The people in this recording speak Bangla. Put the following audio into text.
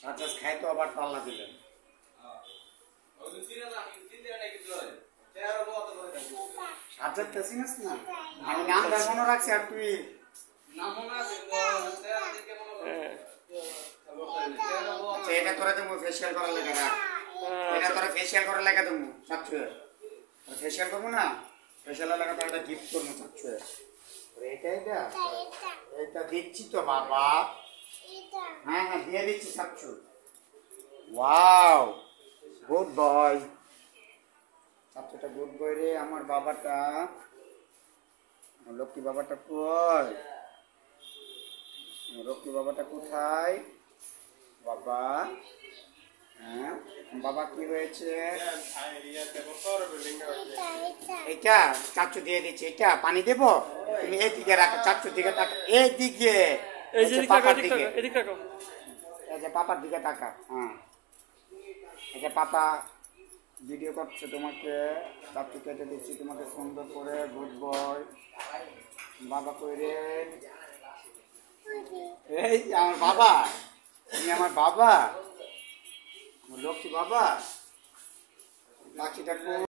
সাজাস খাই তো আবার পাল্লা দিলেন। সাজাদটা চিনিস না? আমি নামটা মনে রাখছি আর তুই আচ্ছা এটা তোরা তুমি ফেসিয়াল করার লেগে রাখ। এটা তোরা ফেসিয়াল করার লেগে তুমি চাচ্ছু ফেসিয়াল করবো না, ফেসিয়াল লেগে তোর একটা গিফট করবো চাচ্ছু। এটা দিচ্ছি তো বাবা। হ্যাঁ হ্যাঁ দিয়ে দিচ্ছি চাচ্ছু। ওয়াও গুড বয়, চাচ্ছুটা গুড বয় রে। আমার বাবাটা লক্ষ্মী বাবাটা কই? লক্ষ্মী বাবাটা কোথায় বাবা? হ্যাঁ বাবা কি হয়েছে? এটা চাচ্ছু দিয়ে দিচ্ছি। এটা পানি দেবো? তুমি এইদিকে রাখো, চাচ্ছুর দিকে তাকা, এইদিকে পাপার দিকে, এই যে পাপার দিকে তাকা। হ্যাঁ এই যে পাপা ভিডিও করছে তোমাকে, চাচ্ছু কেটে দিচ্ছি তোমাকে সুন্দর করে। গুড বয় বাবা কই রে? এই আমার বাবা, তুমি আমার বাবা, লক্ষ্মী বাবা। লাঠিটা